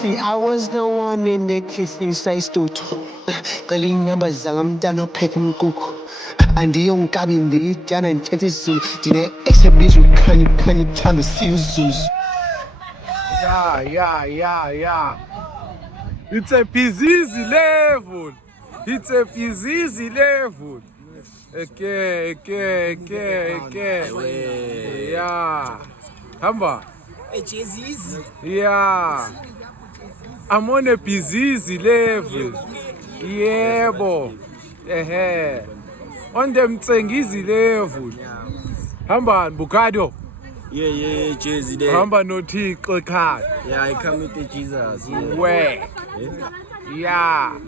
See, I was the one in the kissing size to Kalinga Bazam Dano Peckham Cook. And the young cabin, the Jan and Tetisu, the exhibition can you tell the Susus? Yeah. It's a Pizizi level. It's a Pizizi level. Okay. Yeah. Hamba. Yeah. I'm on a Pizizi level. Yebo. On them Tsengizi level. Hamba Bukado. Yeah, Jay-Z there. Hamba no tea card. Yeah, I come with the Jesus. Where? Yeah.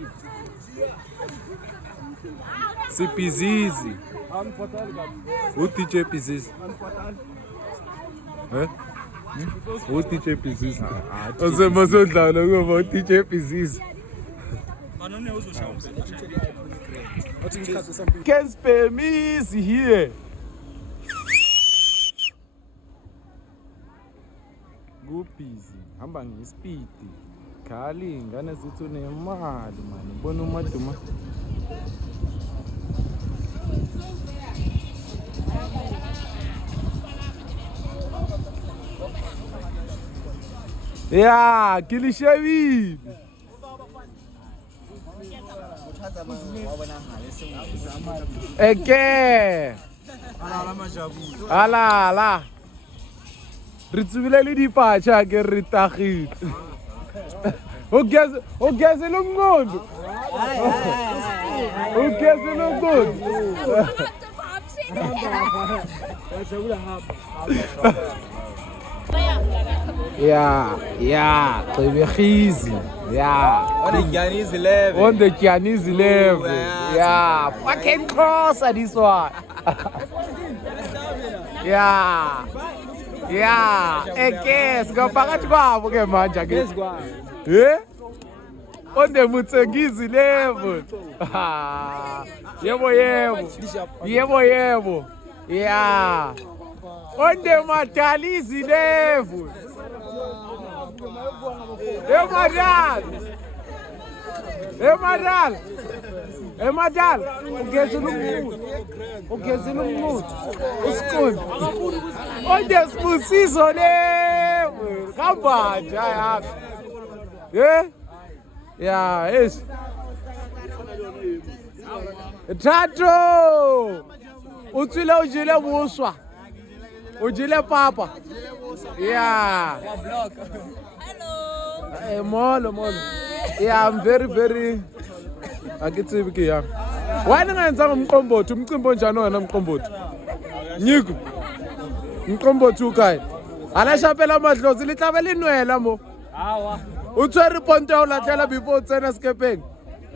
Si Pizizi. Who teach Pizizi? Who teach Pizizi? Ose masodla lo go teach Pizizi. Can spare me here. Go busy. Hamba ngespeed. Khali ingane zithi unemali mani. Bona umaduma. Yeah, kilishevile. Eke. Ala. Re tsubile le dipatša ke re tagile. O gese lo ngondo. Yeah, Easy. Yeah. On the Chinese level. On the Chinese level. Yeah. Fucking closer this one. Yeah. Ekes, ngapakathi kwabo ke manje ke. On the Mutsengizi level. Yebo. Yeah. On the Matalizi level. Emadal. Ugezela umuthi. Usiqondi. On the Spusizo level. Khamba nje hayi. Yeah, ish. Tato. Utswile ujile buswa. Ujile papa. Yeah. Hello. Molo. Yeah, I'm very akithibi ke yami. Wena ngayenzanga umqombothi, umcimbi onjani wena umqombothi? Nyiko. Umqombothi ukhaya. Alasha phela amadlozi litlabe linwela mo. Hawa. Utshwere ponto ya latela before tsena skepeng.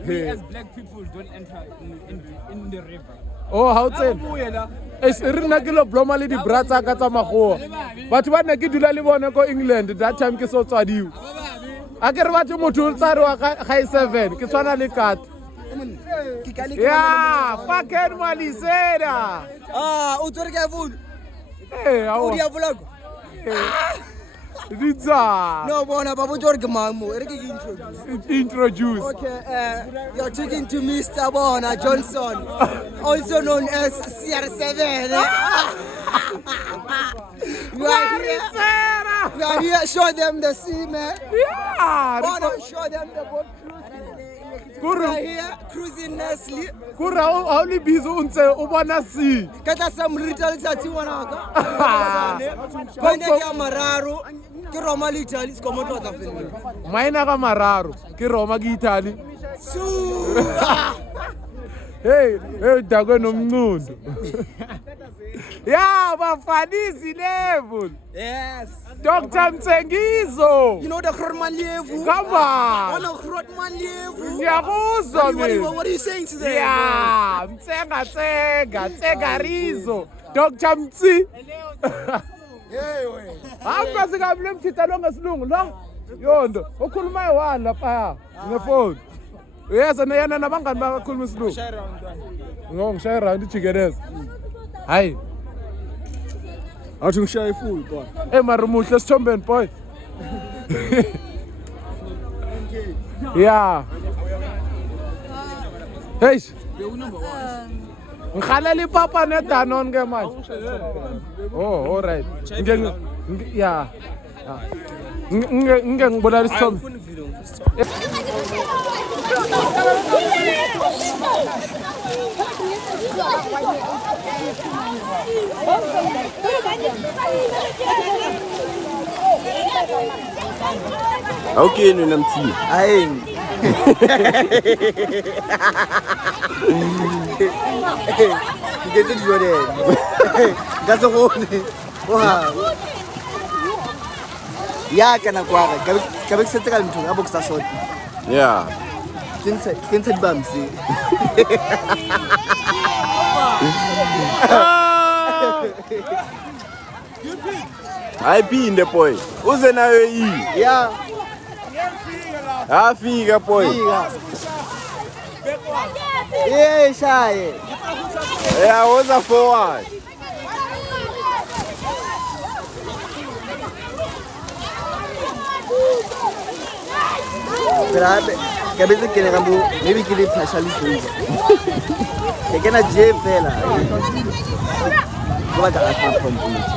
We as black people don't enter in the river. Oh, how tsena? Re nna ke lo bloma le di brats ka tsa magoa. Batho ba nna ke dula le bona ko England that time ke so tswadiwa. A ke re batho motho o tsare wa ga 7 ke tswana le kat. Yeah, fucking Malisera. O tsere ke phone. O dia vlog. Ritza. No, bona babu tsere ke mamo, ere ke introduce. Okay, you're talking to Mr. Bona Johnson, also known as CR7. We are here, show them the sea, man. Yeah. Bona, show them the boat cruise. We are here cruising nicely. Kura only busy unse ubona si. Kata some little tsatsi wanaka. Bane ke mararo ke Roma le Italy se komoto tla fela. Maina ka mararo ke Roma ke Italy. Su. Hey, dago nomncundo. Yeah, bafanizi level. Yes. Dr. Mtsengizo. You know the Grootman level? Come on. On the Grootman level. Ngiyakuzwa mina. What are you saying today? Yeah, Mtsenga Rizo. Dr. Mtsi. Hey we. Hamba sikabule mthitha lo ngesilungu lo. Yondo, ukhuluma yi-1 lapha ngefoni. Uyeza neyena nabangani bakakhuluma isilungu. Ngishaya round ijikeleza. Hayi. Awuthi ngishaya full kodwa. Mara muhle sithombeni boy. Yeah. Hey. Ngikhaleli papa nedanon ke manje. Oh, all right. Yeah. Ngibona isithombe. Okay, ninamtii. Aeng. Ngeke dijone. Ngase gone. Wa. Ya kana kwa ka be setse ka ntho ya boxer short. Yeah. Kentsha dibamsi. Ayiphinde boy. Uze nayo yi. Yeah. Afika boy. Yeah, shaye. Yeah, woza forward. Grabe. Kabeze kene kambu maybe kile partially over. Kena je fela. Kwa ka asma complete.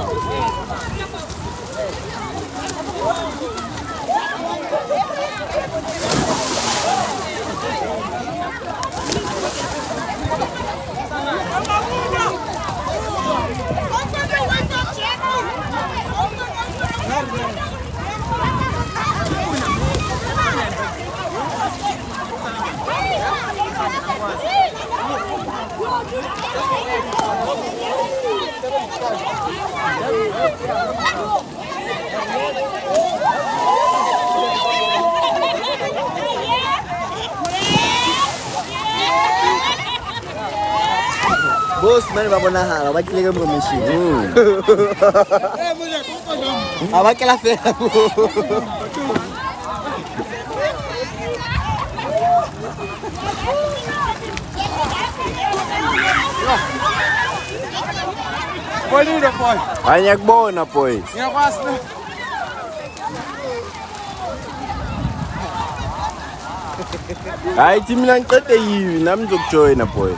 Boss mane ba bona hala ba tlile ka mo machine. Aba ke la fela. Bonito boy. Anyakubona boy. Ngiyakwazi na. Hayi thi mina ngicede yivi nami ngizokujoyina boy.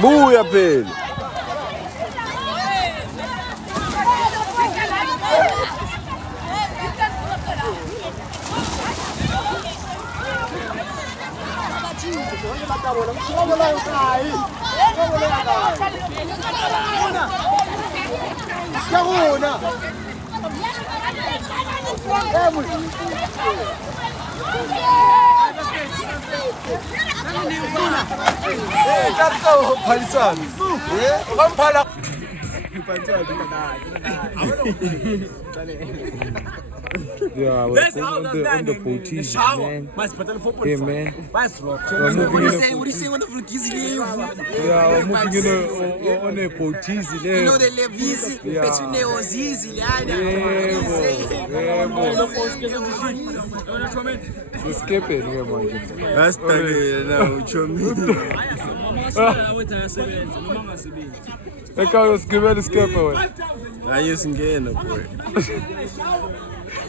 Buya phela. Yeah, That's we're how on does the that Portuguese, shower. man. Mas batalha football. Hey, man. Mas rock. We're moving What in do a, you say on the Portuguese leave? yeah, we're moving in on a Portuguese You know level. the Levis Yeah. between the Ozizi, We're skipping here, man. That's the now uchomi. Eka usikibele skip away. Hayi singena boy.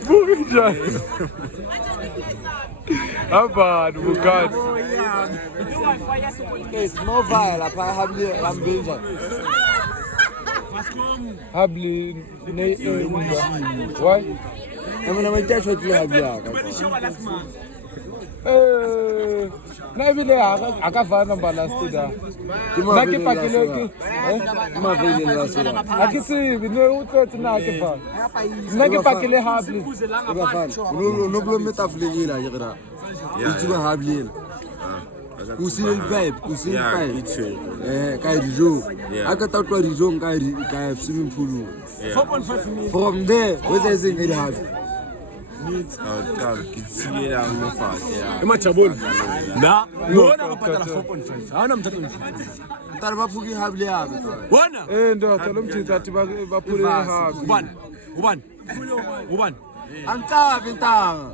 Buki njani? Abani bukani. It's more vile, lapha hambile Habli ne why? Amina maithathu tle habya. Na vile akavana balast da. Na ke pakile ke. Mavile la sila. Akisibi ne utlotsi na ke fa. Na ke pakile habli. No problem metaflegila yira. Itsuba habile. Kusil vibe, kusil vibe. Ka dijo. Aka tatwa dijo ka swimming pool. 4.5 minutes. From there, what is it very hard? ngithikela ngofate ya emajaboni la ngona ngabhadala 4.5 awuna mthatha Mtala baphuka ihabile yabo. wona ndoda lo mthetho athi baphule ehabi. ubani Angicabi intanga.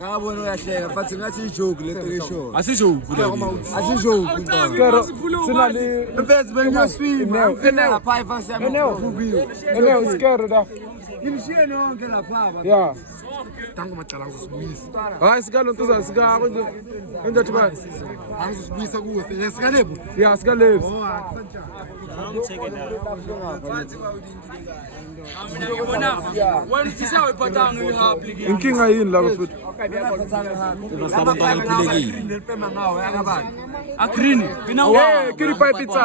Ngabona uyahleka futhi ngathi ijoke lento esho. asisho Asijoke intanga. Kero sinali Mfethu bengiyoswima. Eneo. Lapha ifasi yami. eneo skero da. Ngimshiye nonke lapha. Yeah. Tangu macala ngizosibuyisa. Hayi sikalo ntoza sika enzathi ba. Angizosibuyisa kuwe. Sikalebo. Yeah, sikalevu. Inkinga yini la bafethu? Akrini. Bina Eh, kiri pipe tsa.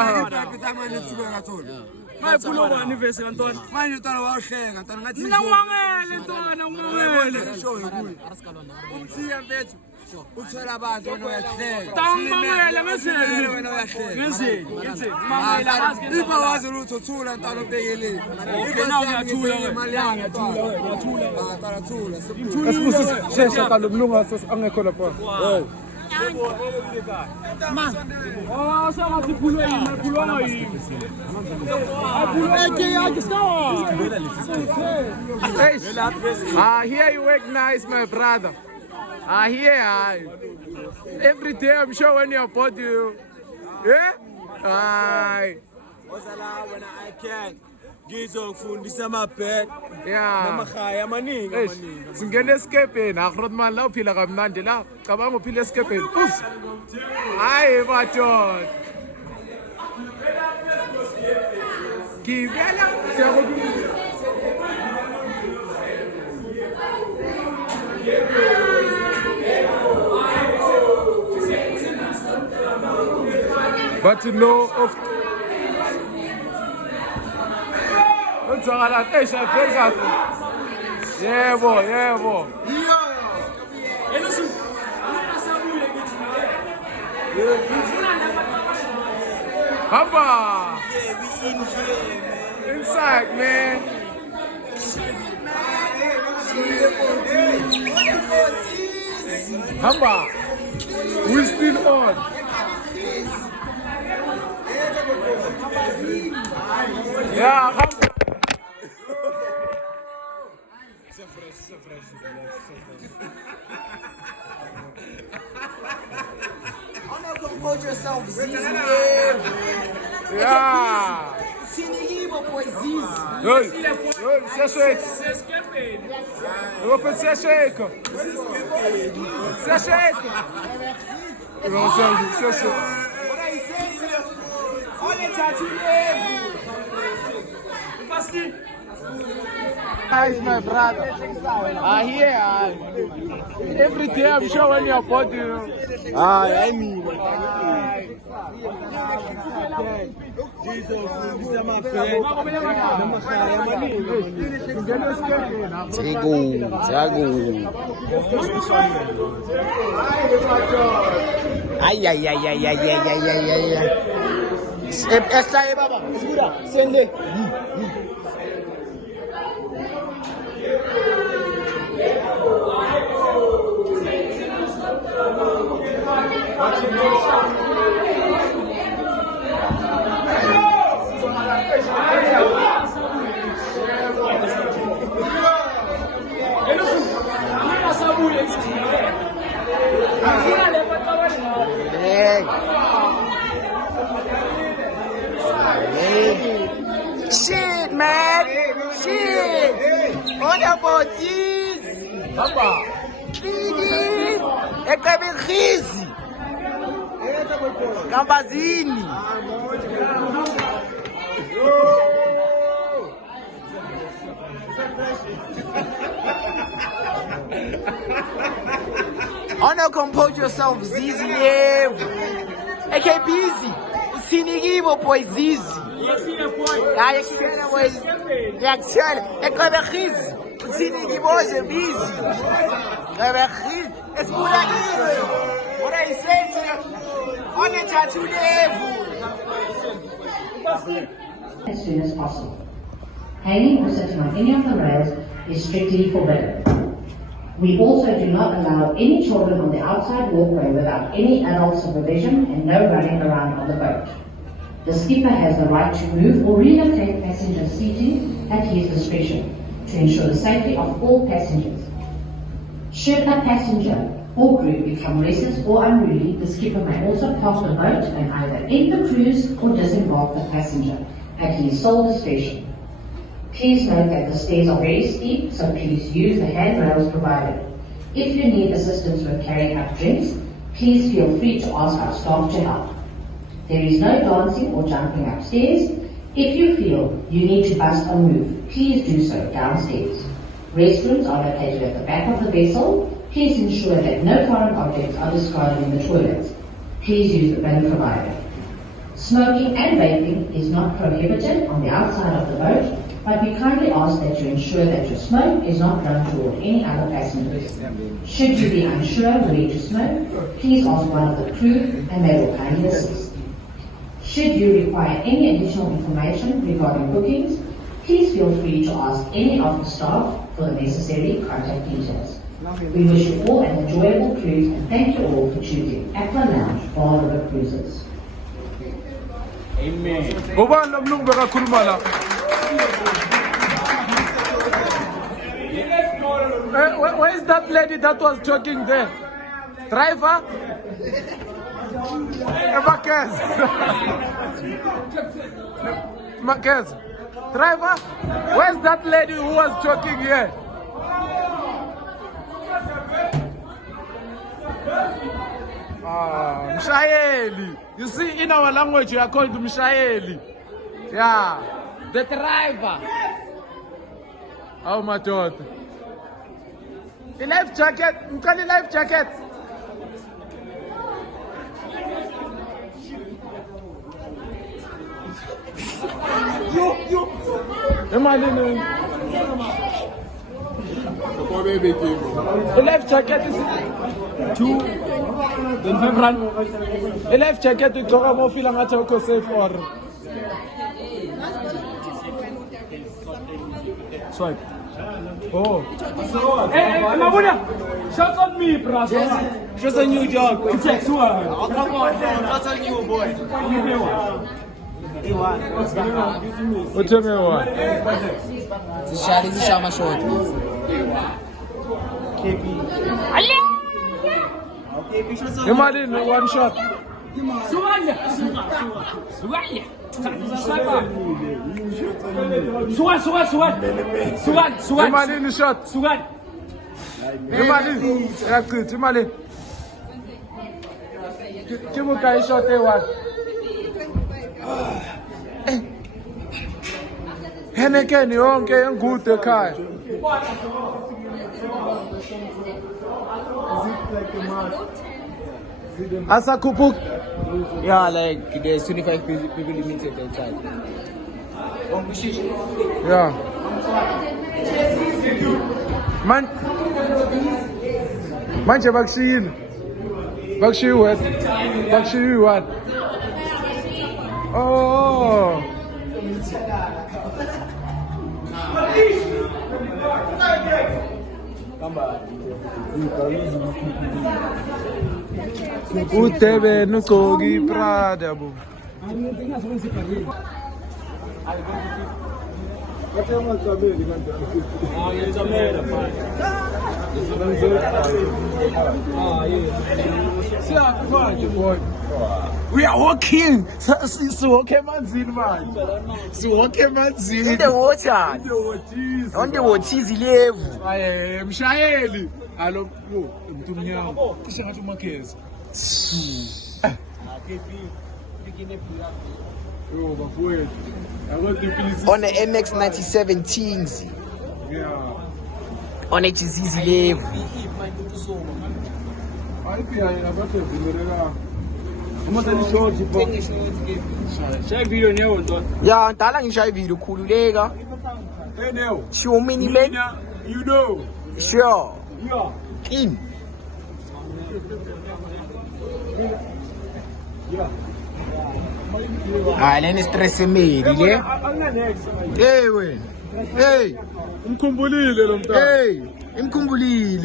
Mayikhuluma ngani vese kantona? Manje ntwana wahleka ntwana ngathi Mina ngumangele ntwana ngumangele. show kuye. Umthiya mfethu. Uthola abantu wena uyahleka. Tangumangele ngezeni. Wena uyahleka. Ngezeni. Mangele akazi. Iba wazi lutho thula ntwana ubhekeleni. Okay, now uyathula ke. Imali yami ntwana. Ntwana thula. Asibusise shesha kalumlunga angekho lapha. Oh, sangathi phulwe yini? Phulwa yini? Here you work nice, my brother. Here. Every day I'm sure when you're bored, you. Yeah? Aye. ozala wena I can ngizokufundisa amabhek Yeah. namakhaya amaningi Singene escapeni, akhrodman man la uphila kamnandi la. Cabanga uphila escapeni. Hayi baton. Gibela but you know of Utsakala tesha phezulu. Yebo. Hamba. Inside, man. Hamba. We still on. Yeah, hamba. Compose yourself, Zizi. Yeah. Sinikibo boy Zizi. Hey, se acheka. Nice, my brother. Here. Every day I'm sure when you're bored, you. I mean Shit, man. Shit. On your bodies. Papa. Please. Ekabekhizi. Kambazini. Honor, compose yourself, Zizi. AK busy. Sinikibo boy Zizi. Hayi kushela boy. Yakushela. Ekabekhizi. Sinikibo je busy. Ekabekhizi. Esibula izwe. What are you saying? On the tattoo level. As soon as possible. Hanging or sitting on any of the rails is strictly forbidden. We also do not allow any children on the outside walkway without any adult supervision and no running around on the boat. The skipper has the right to move or relocate passenger seating at his discretion to ensure the safety of all passengers. Should a passenger or group become restless or unruly, the skipper may also park the boat and either end the cruise or disembark the passenger at his sole discretion. Please note that the stairs are very steep, so please use the handrails provided. If you need assistance with carrying up drinks, please feel free to ask our staff to help. There is no dancing or jumping upstairs. If you feel you need to bust or move, please do so downstairs. Restrooms are located at the back of the vessel. Please ensure that no foreign objects are discarded in the toilets. Please use the bin provided. Smoking and vaping is not prohibited on the outside of the boat, but we kindly ask that you ensure that your smoke is not blown toward any other passengers. Should you be unsure where to smoke, please ask one of the crew and they will kindly assist. Should you require any additional information regarding bookings, please feel free to ask any of the staff for the necessary contact details. We wish you all an enjoyable cruise and thank you all for choosing Aqua Lounge Bar River Cruises. Ubani lo mlungu bekakhuluma la? Where is that lady that was talking there? Driver? Marquez. Driver? Where's that lady who was talking here? Mshayeli. You see, in our language, you are called Mshayeli. Yeah. The driver. Oh, my daughter. A life jacket. You call it life jacket. The life jacket is 2. The life jacket is talk about feeling at a safe or swipe. Oh, hey, Mabuda, shut on me, bro. Just a new job. It's sexual. Oh, come on, man. That's a new boy. What do you mean? This is Shama short. Imagine one shot. Imagine the shot. Imagine. Yeah, good. Imagine. Give me a shot. Henneken yonke yengude ekhaya. Asakhuphuka. Yeah, like there's 25 people limited outside. Yeah. Manje bakushiyile. Bakushiyiwe. Bakushiyiwe. Oh. Utebe nukogi Prada bu. We are walking. Siwalke emanzini manje. Siwalke emanzini. In the water. On the water is level. Aye, mshayeli. Alo, umuntu mnyama. Kisha ngathi uMarquez. Yo, bafowethu. On the MX-97 teens. Yeah. On it is easy level. Yeah, ngidala ngishaya video khululeka. Hey Neo. Show mini man. You know. Sure. Yeah. In. Hayi leni stress emeli le. Hey wena. Hey. Umkhumbulile lo mntana. Hey, imkhumbulile.